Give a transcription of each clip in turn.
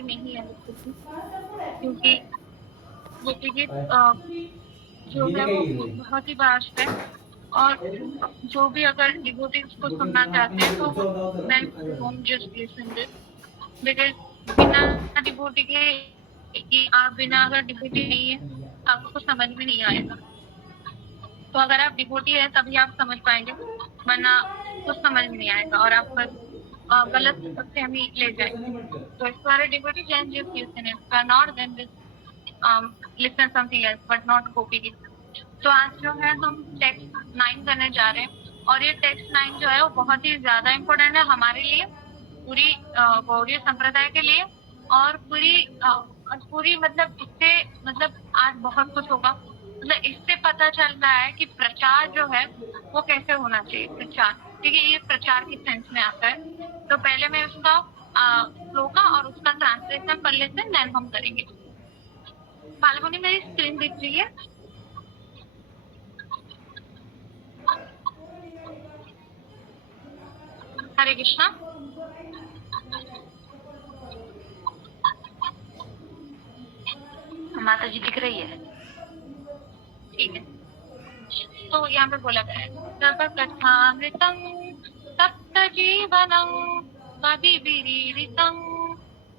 हमारी नहीं है बिल्कुल भी, क्योंकि गोपी गीत जो है वो बहुत ही वास्ट है। और जो भी अगर डिवोटीज को सुनना चाहते हैं तो then don't just listen this, because बिना डिवोटी के आप बिना अगर डिवोटी नहीं है आपको समझ में नहीं आएगा। तो अगर आप डिवोटी है तभी आप समझ पाएंगे, वरना कुछ समझ में नहीं आएगा और आप बस गलत फहमी ले जाएंगे। तो if you are a devotee, then just listen it. If you are not, then just listen something else, but not copy it. तो आज जो है हम टेक्स्ट 9 करने जा रहे हैं और ये टेक्स्ट 9 जो है वो बहुत ही ज्यादा इम्पोर्टेंट है हमारे लिए, पूरी गौड़ीय संप्रदाय के लिए और पूरी मतलब इससे मतलब आज बहुत कुछ होगा। मतलब इससे पता चल रहा है कि प्रचार जो है वो कैसे होना चाहिए। प्रचार, ठीक है, ये प्रचार की सेंस में आता है। तो पहले मैं उसका फ्लो का और उसका ट्रांसलेशन कर लेते हैं, देन हम करेंगे। फाल्गुनी मेरी स्क्रीन दिख रही है? हरे कृष्णा। माता जी दिख रही है? ठीक है, तो यहाँ पे बोला गया है तब कथामृतं सप्त जीवनं कवि विरीडितं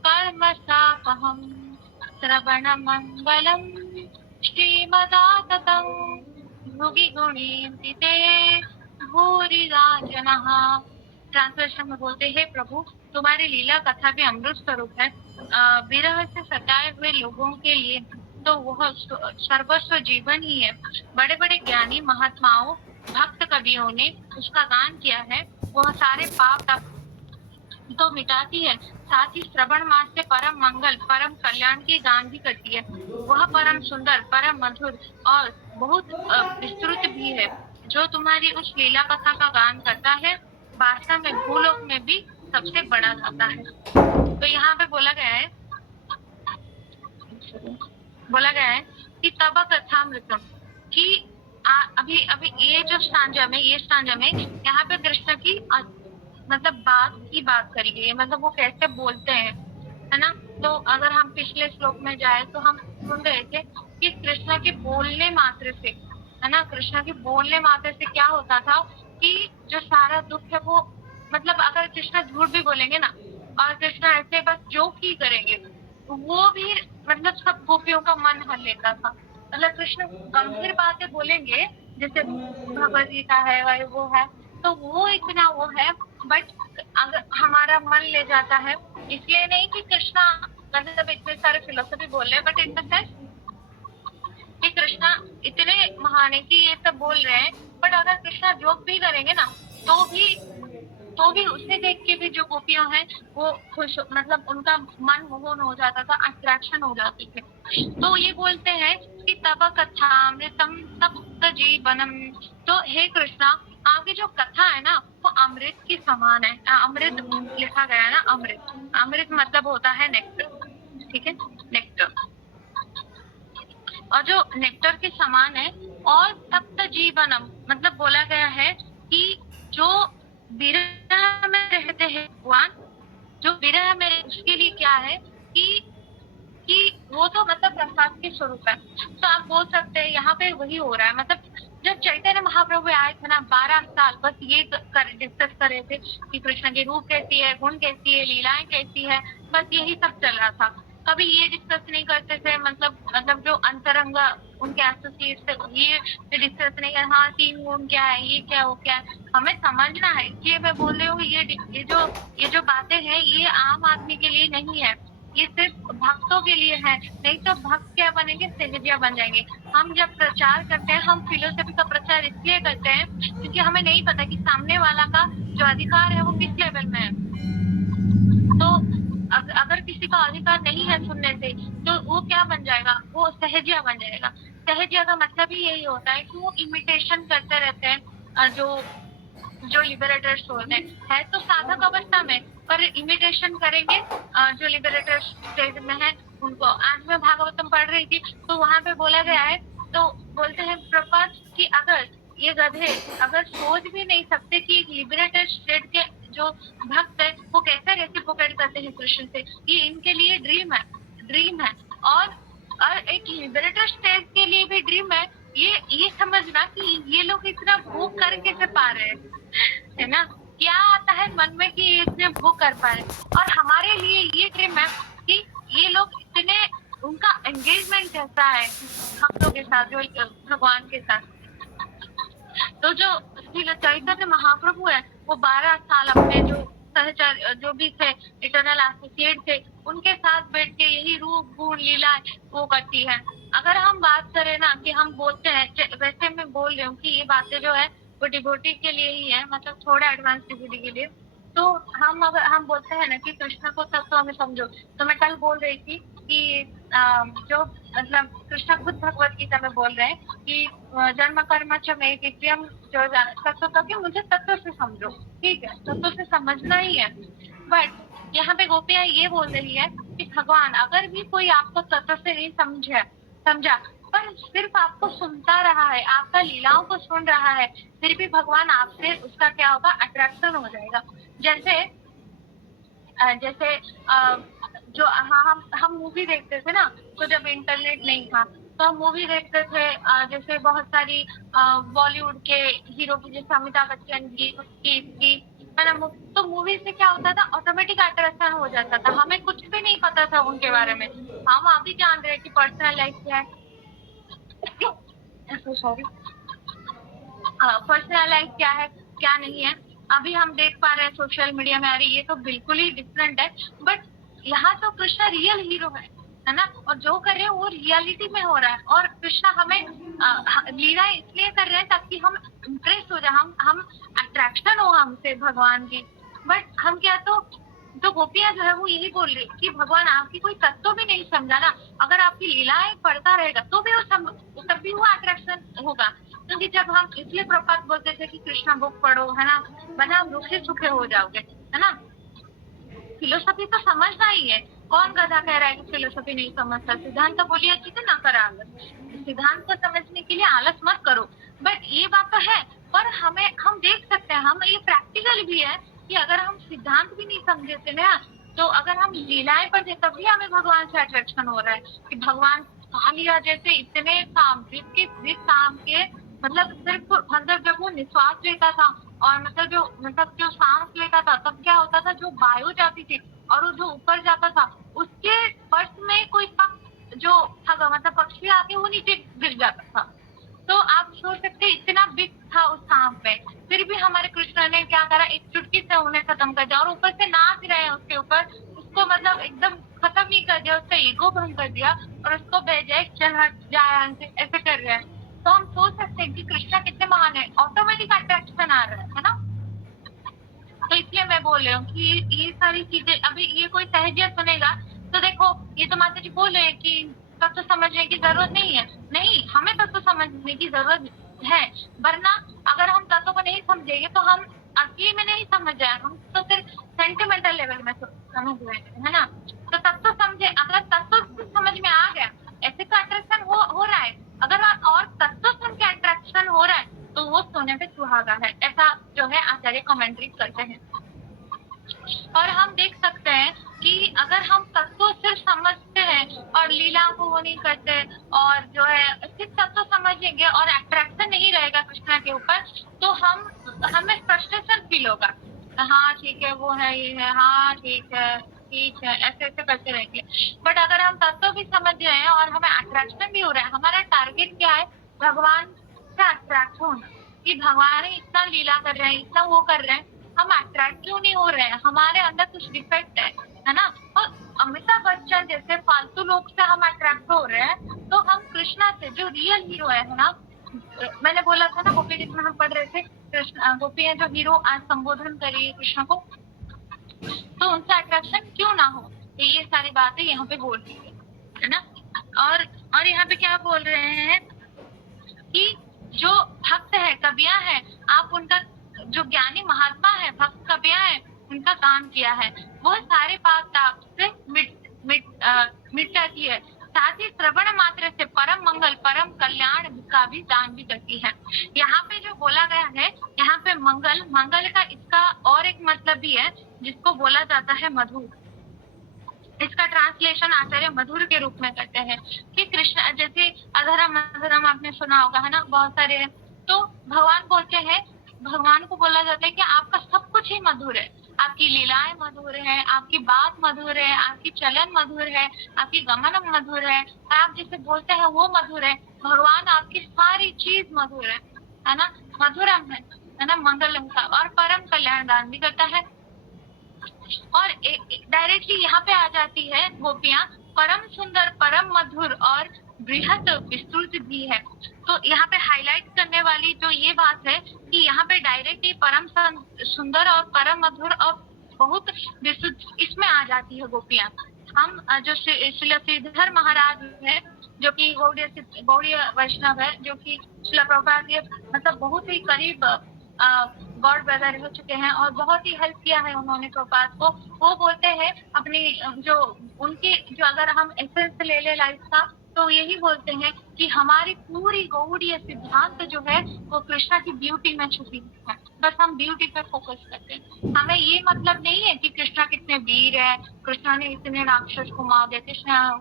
कर्म सापहं श्रवण मंगलम श्रीमदाततं भुवि गुणींति ते भूरिदा जनः। ट्रांसलेशन में बोलते हैं, प्रभु तुम्हारी लीला कथा भी अमृत स्वरूप है। विरह से सताए हुए लोगों के लिए तो वह सर्वस्व जीवन ही है। बड़े बड़े ज्ञानी महात्माओं भक्त कवियों ने उसका गान किया है। वह सारे पाप ताप तो मिटाती है, साथ ही श्रवण मास से परम मंगल परम कल्याण की गान भी करती है। वह परम सुंदर परम मधुर और बहुत विस्तृत भी है। जो तुम्हारी उस लीला कथा का गान करता है वास्तव में भूलोक में भी सबसे बड़ा गाता है। तो यहाँ पे बोला गया है कि तब कथामृतम, कि अभी अभी ये जो स्टांजा में यहाँ पे कृष्ण की मतलब बात की बात करी गई है, मतलब वो कैसे बोलते हैं, है ना। तो अगर हम पिछले श्लोक में जाए तो हम सुन रहे थे कि कृष्ण के बोलने मात्र से, है ना, कृष्ण के बोलने मात्र से क्या होता था कि जो सारा दुख है वो, मतलब अगर कृष्ण झूठ भी बोलेंगे ना और कृष्ण ऐसे बस जोक ही करेंगे वो भी मतलब सब गोपियों का मन हर लेता था। मतलब कृष्ण गंभीर बातें बोलेंगे जैसे भगवद गीता है और वो है, तो वो इतना वो है, बट अगर हमारा मन ले जाता है, इसलिए नहीं कि कृष्णा मतलब इतने सारे फिलोसफी बोल रहे हैं, बट इन द सेंस कि कृष्णा इतने महान है कि ये सब बोल रहे हैं, बट अगर कृष्णा जोक भी करेंगे ना तो भी उसे देख के भी जो गोपियां हैं वो खुश, मतलब उनका मन मोहन हो जाता था, अट्रैक्शन हो जाती थी। तो ये बोलते हैं कि तब कथामृतम सप्त जीवनम, तो हे कृष्णा आपकी जो कथा है ना वो अमृत की समान है। अमृत लिखा गया है ना, अमृत, अमृत मतलब होता है नेक्टर, ठीक है, नेक्टर, और जो नेक्टर के समान है। और तप्त जीवनम मतलब बोला गया है कि जो विरह में रहते हैं भगवान, जो विरह में उसके लिए क्या है कि वो तो मतलब प्रसाद के स्वरूप है। तो आप बोल सकते हैं यहाँ पे वही हो रहा है, मतलब जब चैतन्य महाप्रभु आए थे ना 12 साल बस ये डिस्कस कर रहे थे कि कृष्ण की रूप कैसी है, गुण कैसी है, लीलाएं कैसी है, बस यही सब चल रहा था। कभी ये डिस्कस नहीं करते थे, मतलब जो अंतरंग उनके एसोसिएट से ये डिस्कस नहीं कर, हाँ 3 गुण क्या है, ये क्या वो क्या है, हमें समझना है। इसलिए मैं बोल रही हूँ ये जो बातें हैं ये आम आदमी के लिए नहीं है, ये सिर्फ भक्तों के लिए है। नहीं तो भक्त क्या बनेंगे, सहजिया बन जाएंगे। हम जब प्रचार करते हैं, हम फिलोसफी का प्रचार इसलिए करते हैं क्योंकि हमें नहीं पता कि सामने वाला का जो अधिकार है वो किस लेवल में है। तो अगर किसी का अधिकार नहीं है सुनने से तो वो क्या बन जाएगा, वो सहजिया बन जाएगा। सहजिया का मतलब ही यही होता है कि वो इमिटेशन करते रहते हैं। जो लिबरेटर्स होते हैं तो साधक अवस्था में, पर इमिटेशन करेंगे जो लिबरेटर स्टेज में है उनको। आज मैं भागवतम पढ़ रही थी तो वहां पे बोला गया है, तो बोलते हैं प्रपात कि अगर ये गधे अगर सोच भी नहीं सकते कि एक लिबरेटर स्टेट के जो भक्त है वो कैसे रेसिप्रोकेट करते हैं कृष्ण से, ये इनके लिए ड्रीम है। और एक लिबरेटर स्टेज के लिए भी ड्रीम है। ये समझना कि ये लोग इतना भोग कर कैसे पा रहे हैं, है ना? क्या आता है मन में कि ये इतने भोग कर पा रहे हैं। और हमारे लिए ये ड्रीम है कि ये लोग इतने, उनका एंगेजमेंट कैसा है हम लोग के साथ, जो भगवान के साथ। तो जो श्री चैतन्य महाप्रभु है, वो 12 साल अपने जो सहचर जो भी थे, इटर्नल एसोसिएट थे, उनके साथ बैठ के यही रूप गुण लीला वो करती है। अगर हम बात करें ना कि हम बोलते हैं, वैसे मैं बोल रही हूँ कि ये बातें जो है वो डिवोटी के लिए ही है, मतलब थोड़ा एडवांस डिवोटी के लिए। तो अगर हम बोलते हैं ना कि कृष्ण को तब तो हमें समझो, तो मैं कल बोल रही थी कि जो मतलब कृष्ण खुद भगवत गीता में बोल रहे हैं कि जन्म कर्म च मे विद्यम, जो तत्व करके मुझे तत्व से समझो। ठीक है, तत्व से समझना ही है। बट यहाँ पे गोपियां ये बोल रही है कि भगवान अगर भी कोई आपको तत्व से नहीं समझा, पर सिर्फ आपको सुनता रहा है, आपका लीलाओं को सुन रहा है, फिर भी भगवान आपसे उसका क्या होगा, अट्रैक्शन हो जाएगा। जैसे जैसे जो हम मूवी देखते थे ना, तो जब इंटरनेट नहीं था तो हम मूवी देखते थे, जैसे बहुत सारी बॉलीवुड के हीरो की, जैसे अमिताभ बच्चन की, उसकी इसकी, है ना। तो मूवी से क्या होता था, ऑटोमेटिक अट्रैक्शन हो जाता था, हमें कुछ भी नहीं पता था उनके बारे में। हम अभी जान रहे हैं कि पर्सनल लाइफ क्या है, सॉरी, पर्सनल लाइफ क्या है क्या नहीं है। अभी हम देख पा रहे हैं सोशल मीडिया में, अरे ये तो बिल्कुल ही डिफरेंट है। बट यहाँ तो कृष्णा रियल हीरो है ना, और जो कर रहे हैं वो रियलिटी में हो रहा है। और कृष्णा हमें लीला इसलिए कर रहे हैं ताकि हम इम्प्रेस हो जाए, हम अट्रैक्शन हो हमसे भगवान की। बट हम क्या, तो गोपियां जो है वो यही बोल रही कि भगवान आपकी कोई तत्व भी नहीं समझा ना, अगर आपकी लीलाएं पढ़ता रहेगा तो भी तब भी वो अट्रैक्शन होगा। क्योंकि जब हम, इसलिए प्रपात बोलते थे कि कृष्णा बुक पढ़ो, है ना, वरना आप दुखी सुखे हो जाओगे, है ना। फिलोसफी तो समझना ही है। कौन गधा कह रहा है कि फिलोसफी नहीं समझता? सिद्धांत तो बोलिए अच्छी से ना करा आलस, सिद्धांत को समझने के लिए आलस मत करो। बट ये बात तो है, पर हम देख सकते हैं, हम ये प्रैक्टिकल भी है कि अगर हम सिद्धांत भी नहीं समझे थे ना, तो अगर हम लीलाएं पढ़ते तभी हमें भगवान से अट्रैक्शन हो रहा है कि भगवान कालिया जैसे इतने काम, जिस काम के मतलब सिर्फ मतलब जब वो निश्वास लेता था, और मतलब जो सांस लेता था, तब क्या होता था, जो वायु जाती थी और वो जो ऊपर जाता था, उसके स्पर्श में कोई जो था, मतलब पक्षी आके वो नीचे गिर जाता था। तो आप सोच सकते इतना बिग था उस सांप में, फिर भी हमारे कृष्ण ने क्या करा, एक चुटकी से उन्हें खत्म कर दिया, और ऊपर से नाच रहे हैं उसके ऊपर, उसको मतलब एकदम खत्म ही कर दिया, उसका ईगो भंग कर दिया, और उसको भेजा चल हट जाए से, ऐसे कर रहे हैं। तो हम सोच सकते हैं कि कृष्णा कितने महान है, ऑटोमेटिक अट्रैक्शन आ रहा है ना। तो इसलिए मैं बोल रही हूँ कि ये सारी चीजें, अभी ये कोई सहजियत सुनेगा तो देखो, ये तो माता जी बोल रहे हैं कि तत्व समझने की जरूरत नहीं है। नहीं, हमें तत्व समझने की जरूरत है, वरना अगर हम तत्व को नहीं समझेंगे तो हम असली में नहीं समझ जाए, हम तो सिर्फ सेंटिमेंटल लेवल में समझ रहे हैं, है ना। तो तत्व समझे, अगर तत्व समझ में आ गया, ऐसे तो अट्रैक्शन हो रहा है। अगर और तत्व सुन के अट्रैक्शन हो रहा है तो वो सोने पे सुहागा है, ऐसा जो है आचार्य कमेंट्री करते हैं। और हम देख सकते हैं कि अगर हम तत्व सिर्फ समझते हैं और लीला को वो नहीं करते, और जो है सिर्फ तत्व समझेंगे और अट्रैक्शन नहीं रहेगा कृष्णा के ऊपर, तो हमें फ्रस्ट्रेशन फील होगा। हाँ ठीक है, वो है, ये है, हाँ ठीक है ऐसे ऐसे करते रहेंगे। बट अगर हम तत्व भी समझ रहे हैं और हमें अट्रैक्शन भी हो रहा है, हमारा टारगेट क्या है, भगवान से अट्रैक्ट होना, कि भगवान इतना लीला कर रहे हैं, इतना वो कर रहे हैं, हम अट्रैक्ट क्यों नहीं हो रहे हैं, हमारे अंदर कुछ डिफेक्ट है ना। और अमिताभ बच्चन जैसे फालतू लोग से हम अट्रैक्ट हो रहे हैं, तो हम कृष्णा से जो रियल हीरो है ना, मैंने बोला था ना गोपी जिसमें हम पढ़ रहे थे, कृष्ण गोपी है जो हीरो आज संबोधन करिए कृष्ण को, तो उनसे अट्रैक्शन क्यों ना हो। तो ये सारी बातें यहाँ पे बोल रही है ना। और यहाँ पे क्या बोल रहे हैं कि जो भक्त है, कवियां हैं, आप उनका, जो ज्ञानी महात्मा है, भक्त कवियां हैं, उनका काम किया है, वो सारे बात आपसे मिट जाती है। साथ ही श्रवण मात्र से परम मंगल परम कल्याण का भी दान भी करती है। यहाँ पे जो बोला गया है, यहाँ पे मंगल, मंगल का इसका और एक मतलब भी है जिसको बोला जाता है मधुर। इसका ट्रांसलेशन आचार्य मधुर के रूप में करते हैं कि कृष्ण, जैसे अधरम अधरम आपने सुना होगा, है ना, बहुत सारे हैं। तो भगवान बोलते हैं, भगवान को बोला जाता है कि आपका सब कुछ ही मधुर है, आपकी लीलाएं मधुर है, आपकी बात मधुर है, आपकी चलन मधुर है, आपकी गमन मधुर है, आप जिसे बोलते हैं वो मधुर है। भगवान आपकी सारी चीज मधुर है ना, मधुरम है ना, मंगलम का, और परम कल्याण दान भी करता है। और डायरेक्टली यहाँ पे आ जाती है गोपियां, परम सुंदर परम मधुर और बृहत विस्तृत भी है। तो यहाँ पे हाईलाइट करने वाली जो ये बात है कि यहाँ पे डायरेक्टली परम सुंदर और परम मधुर और बहुत विस्तृत इसमें आ जाती है गोपियां। हम जो श्री श्रीधर महाराज है, जो कि गौड़ीय वैष्णव है, जो कि श्रील प्रभुपाद के मतलब बहुत ही करीब गॉड ब्रदर हो चुके हैं और बहुत ही हेल्प किया है उन्होंने प्रभुपाद को। वो बोलते हैं अपनी जो उनकी जो अगर हम एसेंस ले लाइफ का, तो यही बोलते हैं कि हमारी पूरी गौड़ीय सिद्धांत जो है वो कृष्णा की ब्यूटी में छुपी है। बस हम ब्यूटी पे फोकस करते हैं। हमें ये मतलब नहीं है कि कृष्णा कितने वीर है, कृष्णा ने इतने राक्षस को मार दिया,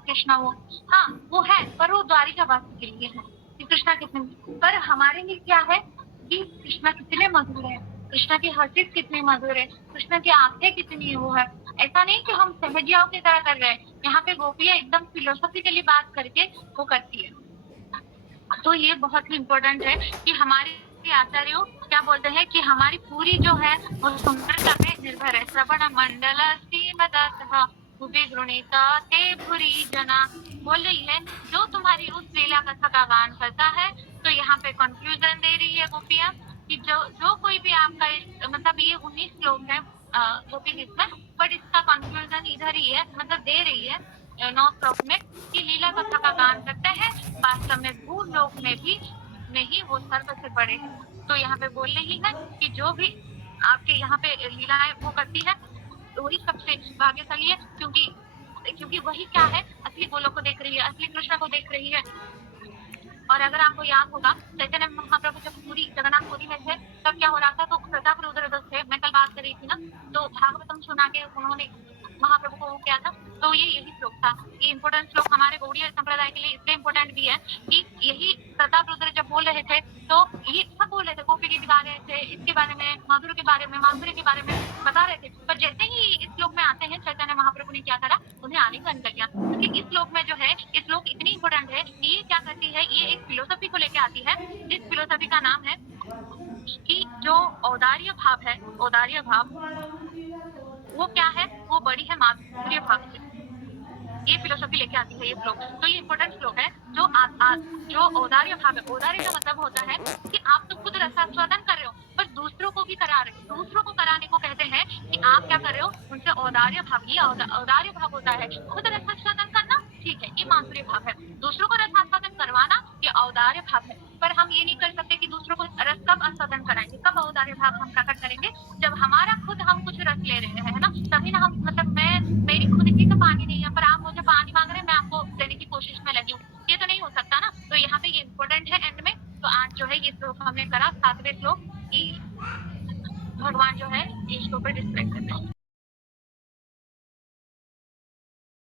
कृष्णा वो, हाँ वो है, पर वो द्वारिकावासी के लिए है कि कृष्णा कितने, पर हमारे लिए क्या है कि कृष्णा कितने मधुर है, कृष्णा की हंसी कितनी मधुर है, कृष्णा की आंखें कितनी वो है। ऐसा नहीं कि हम सहजियाओं की तरह कर रहे हैं, यहाँ पे गोपियां एकदम फिलोसॉफिकली बात करके वो करती है। तो ये बहुत ही इम्पोर्टेंट है कि हमारे आचार्यों क्या बोलते हैं कि हमारी पूरी जो है वो सुंदरता पे निर्भर है। श्रवण मंडल गृणीता ते भूरी जना, बोल रही है जो तुम्हारी उस लीला कथा का गान करता है। तो यहाँ पे कंक्लूजन दे रही है गोपियां कि जो कोई भी आपका मतलब ये 19 श्लोक है गोपी गीत में, बट इसका कंक्लूजन इधर ही है, मतलब दे रही है 9 श्लोक में कि लीला कथा का गान करते हैं वास्तव में भूल लोक में भी नहीं वो सर्व से बड़े हैं। तो यहाँ पे बोल रही है कि जो भी आपके यहाँ पे लीलाएं वो करती है वही सबसे भाग्यशाली है, क्योंकि वही क्या है, असली गोलोक को देख रही है, असली कृष्ण को देख रही है। और अगर आपको याद होगा चैतन्य महाप्रभु जब पूरी जगन्नाथपुरी में थे तब क्या हो रहा था, तो प्रताप रुद्र थे, मैं कल बात कर रही थी ना, तो भागवतम सुना के उन्होंने महाप्रभु को वो किया था। तो ये यही श्लोक था। ये इम्पोर्टेंट श्लोक हमारे गौड़ीय संप्रदाय के लिए इसलिए इम्पोर्टेंट भी है कि यही प्रताप रुद्र जब बोल रहे थे तो ये सब बोल रहे थे, गोपी गीत गा रहे थे, इसके बारे में, मधुर के बारे में, माधुर्य के बारे में बता रहे थे। पर जैसे ही इस श्लोक में आते हैं चैतन्य महाप्रभु ने क्या करा, उन्हें आने का कर दिया, क्योंकि इस श्लोक में जो है, इस श्लोक इतनी इम्पोर्टेंट है कि ये क्या करती है, ये एक फिलोसफी को लेके आती है, जिस फिलोसफी का नाम है कि जो औदार्य भाव है, औदार्य भाव वो क्या है, वो बड़ी है माधुर्य भाव से। ये फिलोसफी लेके आती है ये श्लोक। तो ये इम्पोर्टेंट श्लोक है। जो औदार्य भाव है, औदार्य का मतलब होता है कि आप तो खुद रसास्वादन कर रहे हो पर दूसरों को भी करा रहे हो। दूसरों को कराने को कहते हैं कि आप क्या कर रहे हो, उनसे औदार्य भाव, ये औदार्य भाव होता है। खुद रसास्वादन करना ठीक है, ये माधुर्य भाव है। दूसरों को रसास्वादन करवाना ये औदार्य भाव है। पर हम ये नहीं कर सकते कि दूसरों को रस कब आस्वादन कराएंगे, कब औदार्य भाव हम प्रकट करेंगे, जब हमारा खुद हम कुछ रस ले रहे हैं, है ना, तभी ना हम, मतलब मेरी खुद की तो पानी नहीं है पर आप मुझे पानी मांग रहे हैं, मैं आपको देने की कोशिश में लगी हूँ, ये तो नहीं हो सकता ना। तो यहाँ पे ये इम्पोर्टेंट है एंड में। तो आज जो है ये श्लोक हमने करा 7वें श्लोक की भगवान जो है ये श्लोक पर डिस्प्ले